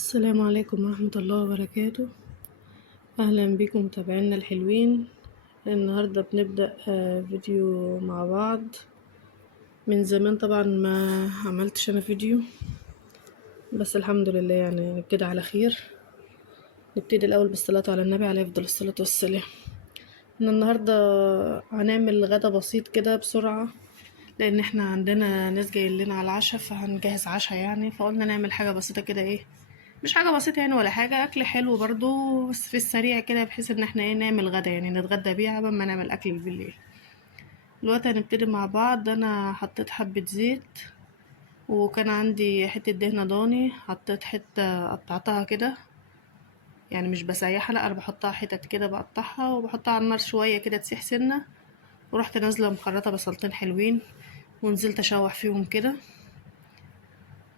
السلام عليكم ورحمة الله وبركاته. أهلا بكم متابعينا الحلوين. النهاردة بنبدأ فيديو مع بعض. من زمان طبعا ما عملتش أنا فيديو، بس الحمد لله يعني نبتدي على خير. نبتدي الأول بالصلاة على النبي عليه أفضل الصلاة والسلام. النهاردة هنعمل غدا بسيط كده بسرعة، لأن احنا عندنا ناس جايين لنا على العشاء، فهنجهز عشاء يعني. فقلنا نعمل حاجة بسيطة كده، ايه مش حاجة بسيطة يعني ولا حاجة، أكل حلو برضو بس في السريع كده، بحيث ان احنا ايه نعمل غدا يعني نتغدى بيه قبل ما نعمل أكل بالليل. دلوقتي هنبتدي مع بعض. أنا حطيت حبة زيت، وكان عندي حتة دهنة ضاني، حطيت حتة قطعتها كده، يعني مش بسيحها، لا انا بحطها حتت كده، بقطعها وبحطها على النار شوية كده تسيح سنة. ورحت نازلة مخرطة بصلتين حلوين، ونزلت اشوح فيهم كده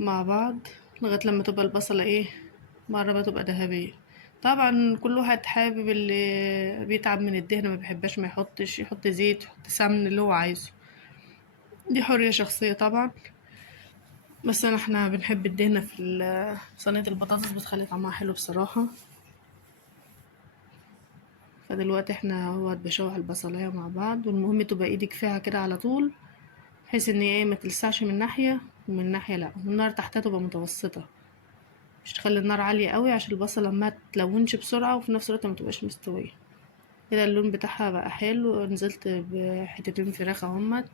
مع بعض لغاية لما تبقى البصلة ايه مقربة تبقى ذهبية. طبعا كل واحد حابب، اللي بيتعب من الدهن ما بيحبش ما يحطش، يحط زيت يحط سمن اللي هو عايزه، دي حرية شخصية طبعا. بس احنا بنحب الدهنة في صينية البطاطس، بتخلي طعمها حلو بصراحة. فدلوقتي احنا هو بشوح البصلاية مع بعض، والمهم تبقى ايدك فيها كده على طول، بحيث ان ايه ما تلسعش من ناحية ومن ناحية، لا والنار تحتها تبقى متوسطة، مش تخلي النار عالية قوي عشان البصلة ما تلونش بسرعة وفي نفس الوقت ما تبقاش مستوية. كده اللون بتاعها بقى حلو. نزلت بحتتين فراخ اهمت،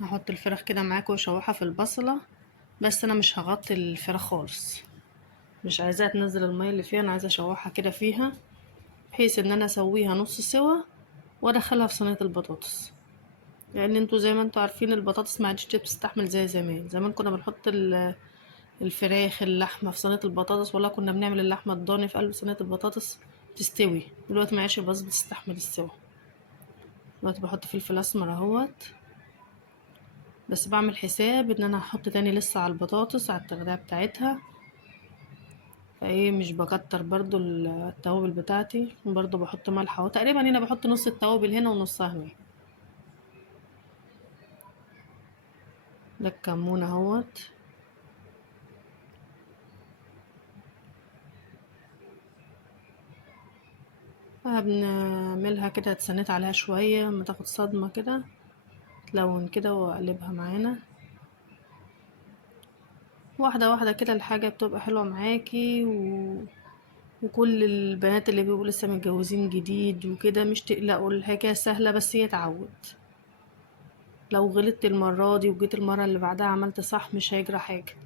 هحط الفراخ كده معاكم واشوحها في البصلة. بس انا مش هغطي الفراخ خالص، مش عايزاها تنزل المية اللي فيها، انا عايزة اشوحها كده فيها، بحيث ان انا اسويها نص سوا وادخلها في صينية البطاطس. لان انتوا زي ما انتوا عارفين البطاطس ما عادش بتستحمل زي زمان. زمان كنا بنحط الفراخ اللحمة في صينية البطاطس، ولا كنا بنعمل اللحمة الضاني في قلب صينية البطاطس تستوي. دلوقتي ما عادش البطاطس بتستحمل السوا. دلوقتي بحط فلفل اسمر اهوت، بس بعمل حساب ان انا هحط تاني لسه على البطاطس على التغذية بتاعتها. فايه مش بكتر برضو التوابل بتاعتي، وبرضو بحط ملح اهو، تقريبا هنا بحط نص التوابل هنا ونصها هنا. ده الكمون اهوت. بنعملها كده، اتسنيت عليها شوية اما تاخد صدمة كده تلون كده، واقلبها معانا واحدة واحدة كده. الحاجة بتبقى حلوة معاكي وكل البنات اللي بيبقوا لسه متجوزين جديد وكده مش تقلقوا، الحكاية سهلة بس هي تعود. لو غلطت المرة دي وجيت المرة اللي بعدها عملت صح مش هيجرى حاجة.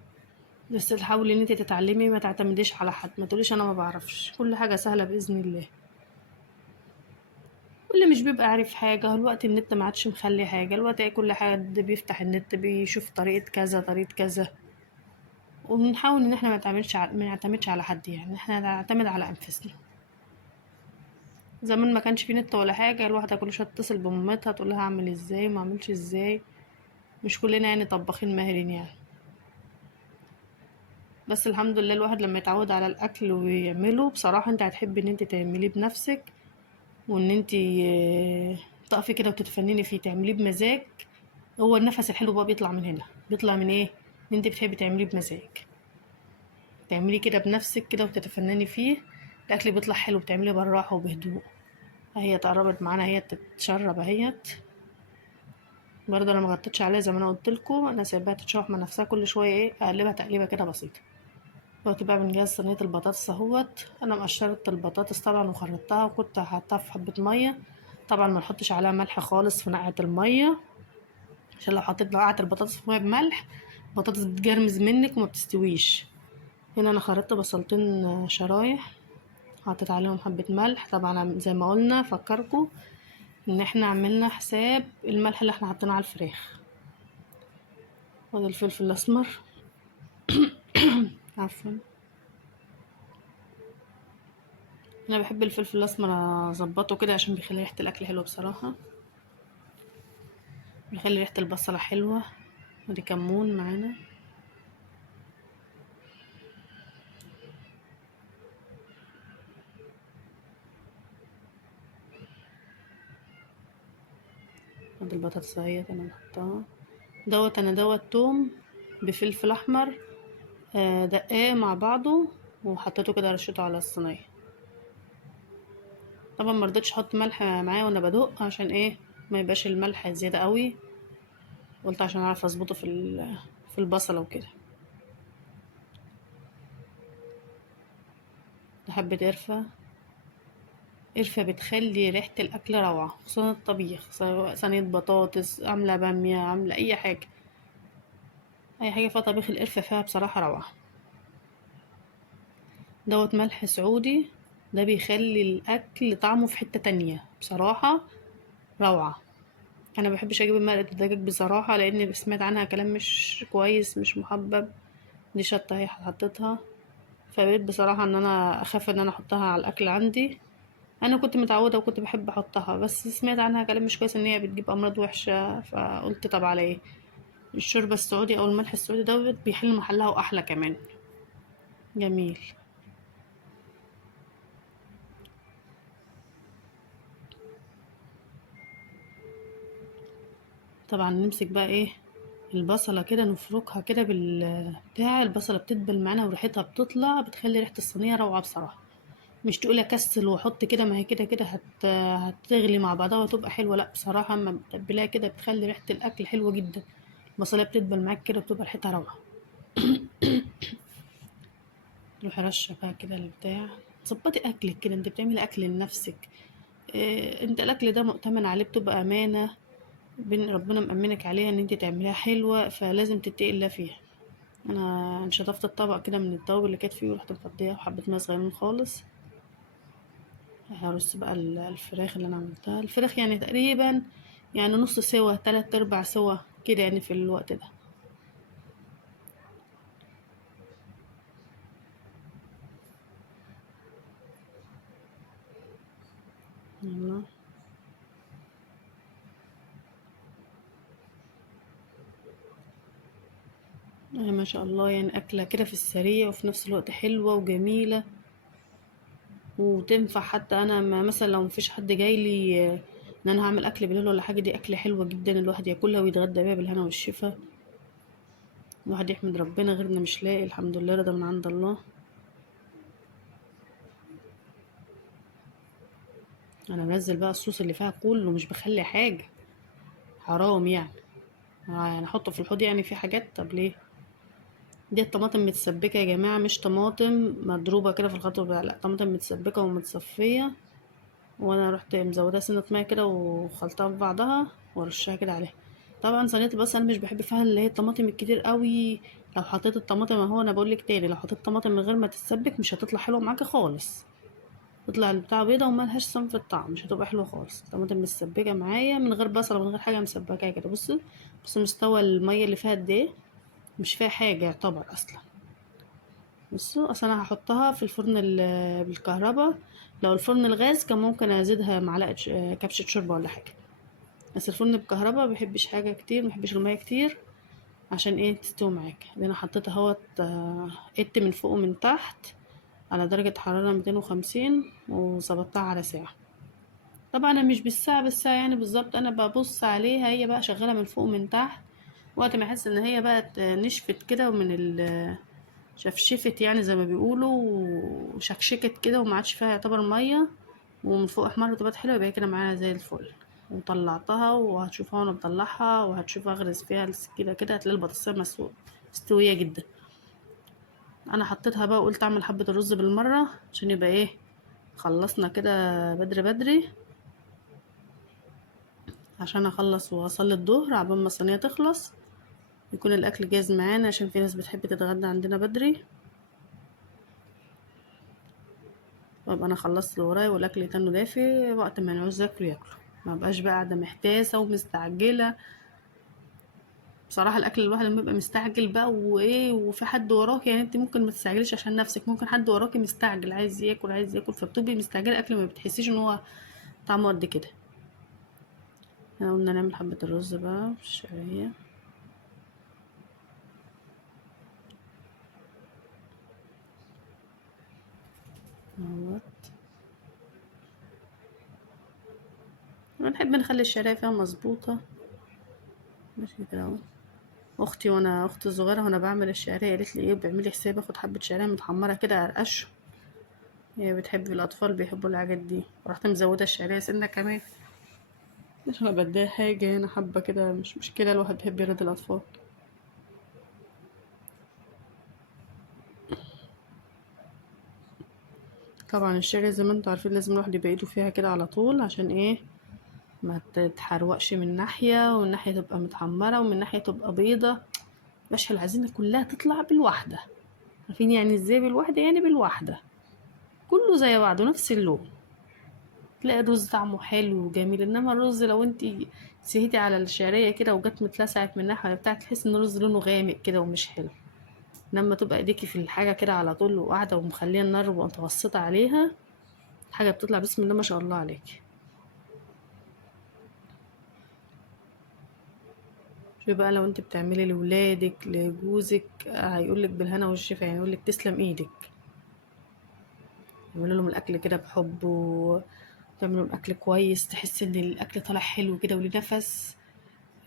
بس تحاولي ان انت تتعلمي، ما تعتمديش على حد، ما تقوليش انا ما بعرفش، كل حاجة سهلة بإذن الله. واللي مش بيبقى عارف حاجة، الوقت النت ما عادش مخلي حاجة، الوقت ايه كل حد بيفتح النت بيشوف طريقة كذا طريقة كذا. ونحاول ان احنا ما نعتمدش على حد، يعني احنا نعتمد على انفسنا. زمان ما كانش في نت ولا حاجة، الواحدة كل شوية تتصل بمامتها تقول لها اعمل ازاي ما اعملش ازاي. مش كلنا يعني طباخين ماهرين يعني. بس الحمد لله الواحد لما يتعود على الاكل ويعمله بصراحة انت هتحبي ان انت تعمليه بنفسك، وان انت تقفي كده وتتفنني فيه تعمليه بمزاج. هو النفس الحلو بقى بيطلع من هنا، بيطلع من ايه؟ ان انت بتحبي تعمليه بمزاج، تعمليه كده بنفسك كده وتتفنني فيه. الاكل بيطلع حلو، بتعمليه بالراحة وبهدوء. هي قربت معانا، هي تتشرب اهيت. برضه انا مغطيتش عليها زي ما انا قلت لكم، انا سايباها تتشوح مع نفسها، كل شويه ايه اقلبها تقليبه كده بسيطه. دلوقتي بقى بنجهز صينيه البطاطس اهوت. انا مقشرت البطاطس طبعا وخرطتها، وكنت هحطها في حبه ميه. طبعا ما نحطش عليها ملح خالص في نقعه الميه، عشان لو حطيت نقعه البطاطس في ميه بملح البطاطس بتجرمز منك وما بتستويش. هنا انا خرطت بصلتين شرايح، حطيت عليهم حبه ملح. طبعا زي ما قلنا فكركم ان احنا عملنا حساب الملح اللي احنا حطيناه على الفراخ. وده الفلفل الاسمر، عفوا. انا بحب الفلفل الاسمر اظبطه كده عشان بيخلي ريحه الاكل حلوه بصراحه، بيخلي ريحه البصله حلوه. ودي كمون معانا. ادي البطاطس اهيت انا بحطها دوت. انا دوت توم بفلفل احمر دقاه مع بعضه وحطيته كده رشيته على الصينيه. طبعا مرضتش احط ملح معاه وانا بدق عشان ايه ما يبقاش الملح زياده قوي، قلت عشان اعرف اظبطه في البصله وكده. حبه قرفه. قرفه بتخلي ريحه الاكل روعه، خصوصا الطبيخ، سواء صينيه بطاطس، عامله باميه، عامله اي حاجه، اي حاجه فيها طبيخ القرفه فيها بصراحه روعه. دوت ملح سعودي، ده بيخلي الاكل طعمه في حته تانية بصراحه، روعه. انا مبحبش اجيب مرقه الدجاج بصراحه، لان سمعت عنها كلام مش كويس مش محبب. دي شطه اهي حطيتها، فبقيت بصراحه ان انا اخاف ان انا احطها على الاكل عندي. انا كنت متعوده وكنت بحب احطها، بس سمعت عنها كلام مش كويس ان هي بتجيب امراض وحشه، فقلت طب على ايه. الشوربه السعودي او الملح السعودي دوت بيحل محلها واحلى كمان. جميل. طبعا نمسك بقى ايه البصلة كده، نفركها كده بالبتاع. البصلة بتدبل معانا وريحتها بتطلع، بتخلي ريحة الصينية روعة بصراحة. مش تقول اكسل واحط كده، ما هي كده كده هتغلي مع بعضها وتبقى حلوة. لا بصراحة اما بتتبلها كده بتخلي ريحة الاكل حلوة جدا. البصلة بتدبل معاك كده بتبقى ريحتها روعة. تروحي رشة بقى كده البتاع، تظبطي اكلك كده، انت بتعملي اكل لنفسك. إيه، انت الاكل ده مؤتمن عليه، بتبقى امانة بين ربنا مأمنك عليها ان انت تعمليها حلوة، فلازم تتقي الله فيها. انا شطفت الطبق كده من التوابل اللي كانت فيه ورحت مفضيه وحبيت ميه صغيرين خالص. هرص بقى الفراخ اللي انا عملتها. الفراخ يعني تقريبا يعني نص سوا، تلات ارباع سوا كده يعني في الوقت ده. يلا. ما شاء الله، يعني اكله كده في السريع وفي نفس الوقت حلوه وجميله، وتنفع حتى انا ما مثلا لو مفيش حد جاي لي ان انا هعمل اكل بالليل ولا حاجه. دي اكله حلوه جدا الواحد ياكلها ويتغدى بيها بالهنا والشفا. الواحد يحمد ربنا، غيرنا مش لاقي، الحمد لله رضا من عند الله. انا بنزل بقى الصوص اللي فيها كله، مش بخلي حاجه، حرام يعني. يعني احطه في الحوض يعني في حاجات؟ طب ليه؟ دي الطماطم متسبكه يا جماعه، مش طماطم مضروبه كده في الخلاط لا، طماطم متسبكه ومتصفيه. وانا رحت مزودها سنه ميه كده وخلطها في بعضها ورشها كده عليها. طبعا صينيه البصل انا مش بحب فيها اللي هي الطماطم الكتير قوي. لو حطيت الطماطم اهو، انا بقول لك تاني، لو حطيت طماطم من غير ما تتسبك مش هتطلع حلوه معاكي خالص. تطلع البتاع بيضه وملهاش صنف الطعم، مش هتبقى حلوه خالص. الطماطم مسبكه معايا من غير بصله من غير حاجه، مسبكه كده. بصوا، بصوا مستوى الميه اللي فيها قد ايه، مش فيها حاجه يعتبر اصلا. بصوا اصلا انا هحطها في الفرن بالكهرباء. لو الفرن الغاز كان ممكن ازيدها معلقه كبشه شوربه ولا حاجه، بس الفرن بالكهرباء مبحبش حاجه كتير، مبحبش الميه كتير، عشان ايه تستوي معاك. اللي انا حطيتها اهوت قدت من فوق ومن تحت على درجه حراره 250 وظبطتها على ساعه. طبعا انا مش بالساعه بالساعه يعني بالظبط، انا ببص عليها هي بقى شغاله من فوق ومن تحت. وقت ما احس ان هي بقى نشفت كده ومن شفشفت يعني زي ما بيقولوا، وشكشكت كده وما عادش فيها يعتبر ميه، ومن فوق احمر وتبقى حلوه، يبقى كده معاها زي الفل. وطلعتها وهتشوفها وانا بطلعها، وهتشوف اغرز فيها السكينه كده هتلاقي البطاطسيه مسلوقه مستويه جدا. انا حطيتها بقى وقلت اعمل حبه الرز بالمره عشان يبقى ايه، خلصنا كده بدري بدري، عشان اخلص واصلي الظهر عبال ما الصينيه تخلص يكون الاكل جاهز معانا، عشان في ناس بتحب تتغدى عندنا بدري. وابقى انا خلصت اللي ورايا والاكل يتنه دافي وقت ما نعوز ياكلوا. ما بقاش بقى قاعده محتاسه ومستعجله. بصراحه الاكل الواحد لما بيبقى مستعجل بقى وايه وفي حد وراك، يعني انت ممكن ما تستعجليش عشان نفسك، ممكن حد وراكي مستعجل عايز ياكل عايز ياكل، فبتبقي مستعجله الاكل ما بتحسيش ان هو طعمه قد كده. احنا قلنا نعمل حبه الرز بقى بالشعريه اهوت. بنحب نخلي الشعرية فيها مظبوطة. ماشي كده اهو. اختي الصغيرة وانا بعمل الشعرية قالت لي ايه، بيعملي حساب اخد حبة شعرية متحمرة كده ارقش. هي بتحب الاطفال بيحبوا الحاجات دي، رحت مزودة الشعرية سنة كمان عشان ابقى بديها حاجة هنا حبة كده، مش مشكلة الواحد بيحب يرضي الاطفال. طبعا الشعرية زي ما انتوا عارفين لازم الواحد يبقى ايده فيها كده على طول، عشان ايه ما تتحروقش من ناحية ومن ناحية تبقى متحمرة ومن ناحية تبقى بيضة. مش العزيمة كلها تطلع بالواحدة. عارفين يعني ازاي بالواحدة؟ يعني بالواحدة كله زي بعضه نفس اللون، تلاقي الرز طعمه حلو وجميل. انما الرز لو انت سهيتي على الشعرية كده وجت متلسعت من ناحية بتاعت تحس ان الرز لونه غامق كده ومش حلو. لما تبقى ايديكي في الحاجة كده على طول وقاعدة ومخلية النار متوسطة عليها، حاجة بتطلع بسم الله ما شاء الله عليكي. شوفي بقى لو انت بتعملي لولادك لجوزك هيقولك بالهنا والشفا، يعني يقولك تسلم ايدك. يعملوا لهم الاكل كده بحب وتعملوا لهم اكل كويس، تحس ان الاكل طالع حلو كده وليه نفس.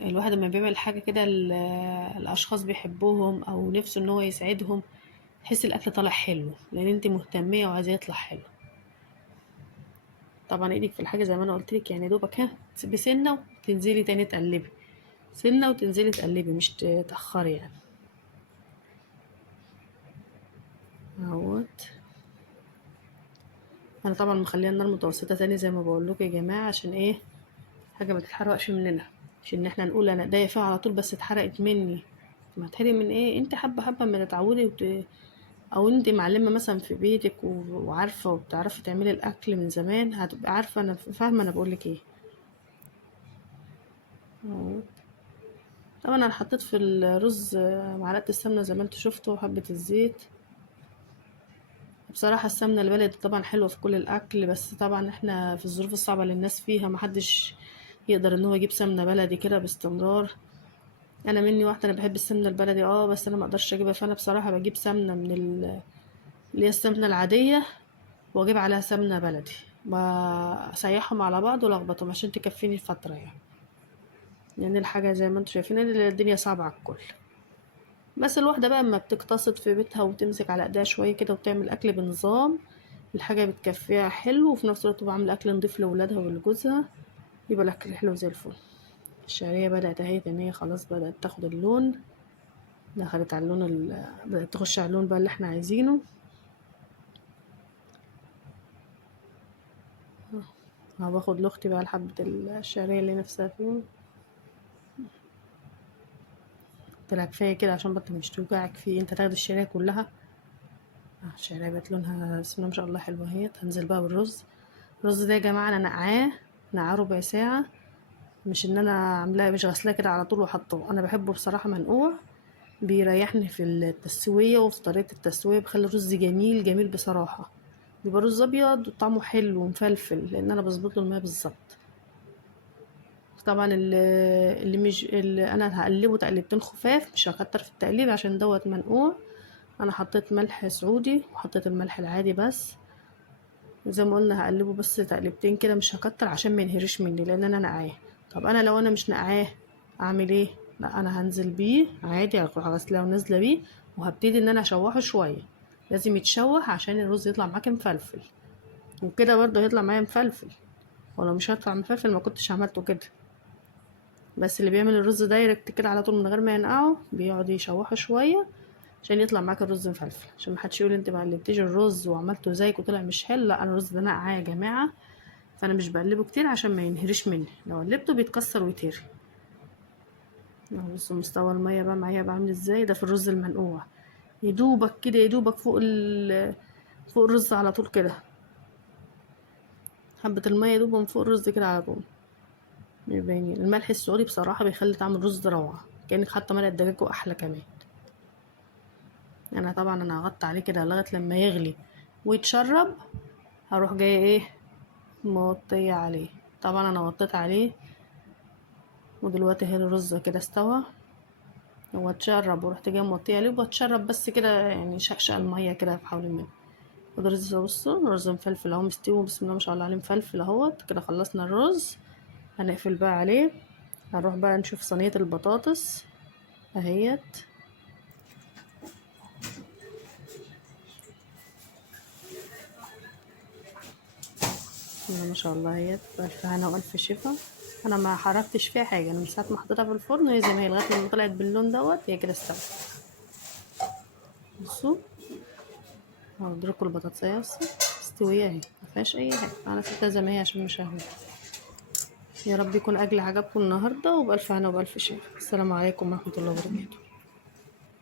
الواحد لما بيعمل حاجه كده الاشخاص بيحبوهم او نفسه ان هو يسعدهم، تحس الاكل طالع حلو لان انت مهتميه وعايزاه يطلع حلو. طبعا ايدك في الحاجه زي ما انا قلت لك، يعني دوبك ها بسنه وتنزلي تاني تقلبي، سنه وتنزلي تقلبي، مش تاخري يعني. اهوت. انا طبعا مخليه النار متوسطه تاني زي ما بقول لكم يا جماعه، عشان ايه؟ حاجه ما تتحرقش مننا، مش ان احنا نقول انا ايديا فيها على طول بس اتحرقت مني. ما تحرق من ايه؟ انت حبه حبه ما تتعودي او انت معلمه مثلا في بيتك وعارفه وبتعرفي تعملي الاكل من زمان، هتبقى عارفه انا فاهمه انا بقولك ايه. أهو. طبعا انا حطيت في الرز معلقه السمنه زي ما انتوا شفتوا وحبه الزيت. بصراحة السمنة البلدي طبعا حلوة في كل الأكل، بس طبعا احنا في الظروف الصعبة اللي الناس فيها محدش يقدر ان هو يجيب سمنة بلدي كده باستمرار. انا مني واحدة انا بحب السمنة البلدي بس انا مقدرش اجيبها، فانا بصراحة بجيب سمنة من اللي هي السمنة العادية، واجيب عليها سمنة بلدي، بسيحهم على بعض ولخبطهم عشان تكفيني الفترة يعني. لان الحاجة زي ما انتوا شايفين الدنيا صعبة على الكل. بس الواحدة بقى اما بتقتصد في بيتها وتمسك على ايديها شوية كده وتعمل اكل بنظام، الحاجة بتكفيها حلو وفي نفس الوقت بعمل أكل نضيف لولادها ولجوزها، يبقى الأكل حلو زي الفل. الشعرية بدأت اهي ان هي خلاص بدأت تاخد اللون، دخلت على اللون بدأت تخش على اللون بقى اللي احنا عايزينه. اهو باخد لاختي بقى حبة الشعرية اللي نفسها فيهم. طلع كفاية كده عشان بطل مش توجعك فيه، انت تاخد الشعرية كلها. الشعرية بقت لونها بسم الله ما شاء الله حلوة اهي. هنزل بقى بالرز. الرز ده يا جماعة انا نقعاه ربع ساعة، مش ان انا عاملاه مش غسلاه كده على طول وحطه، انا بحبه بصراحة منقوع، بيريحني في التسوية وفي طريقة التسوية، بخلي الرز جميل جميل بصراحة. بيبقى رز ابيض وطعمه حلو ومفلفل لان انا بظبط له المية بالظبط. طبعا اللي انا هقلبه تقليبتين خفاف، مش هكتر في التقليب عشان دوت منقوع. انا حطيت ملح سعودي وحطيت الملح العادي بس، زي ما قلنا هقلبه بس تقليبتين كده مش هكتر عشان ما ينهرش مني لان انا نقعاه. طب انا لو انا مش نقعاه اعمل ايه؟ لا انا هنزل بيه عادي، هروح غسلاه ونازله بيه وهبتدي ان انا اشوحه شويه. لازم يتشوح عشان الرز يطلع معاك مفلفل، وكده برضه هيطلع معايا مفلفل، ولو مش هيطلع مفلفل ما كنتش عملته كده. بس اللي بيعمل الرز دايركت كده على طول من غير ما ينقعه بيقعد يشوحه شويه عشان يطلع معاك الرز مفلفل، عشان ما حدش يقول انت ما قلبتيش الرز وعملته زيك وطلع مش حلو. لا انا الرز ده نقعاه يا جماعه، فانا مش بقلبه كتير عشان ما ينهرش مني، لو قلبته بيتكسر ويتهري. بصوا مستوى الميه بقى معايا بعمل ازاي، ده في الرز المنقوع. يدوبك كده يدوبك فوق الرز على طول كده، حبة المية يدوبهم فوق الرز كده على طول. باينين. الملح السعودي بصراحة بيخلي طعم الرز روعة، كأنك حاطة مرقة دجاج وأحلى كمان. أنا طبعا هغطي عليه كده لغاية لما يغلي ويتشرب، هروح جاية ايه موطية عليه. طبعا أنا غطيت عليه ودلوقتي هي الرز كده استوى، هو اتشرب ورحت جايه موطيه عليه وبتشرب بس كده يعني شقشق الميه كده في حول منه. وده رز، بصوا رز مفلفل اهو مستوي بسم الله ما شاء الله عليه مفلفل اهوت. كده خلصنا الرز هنقفل بقى عليه. هنروح بقى نشوف صينية البطاطس اهيت. ما شاء الله اهيت، بألف هنا وألف شفا. انا ما حركتش فيها حاجة، انا من ساعة ما حطيتها في الفرن هي زي ما هي لغاية لما طلعت باللون دوت هي كده استوت. بصوا هوريكم البطاطسية مستوية اهي، مفيهاش اي حاجة، انا سبتها زي ما هي عشان مش ههوي. يا رب يكون اكل عجبكم النهارده، وبألف هنا وبألف شفا. السلام عليكم ورحمة الله وبركاته.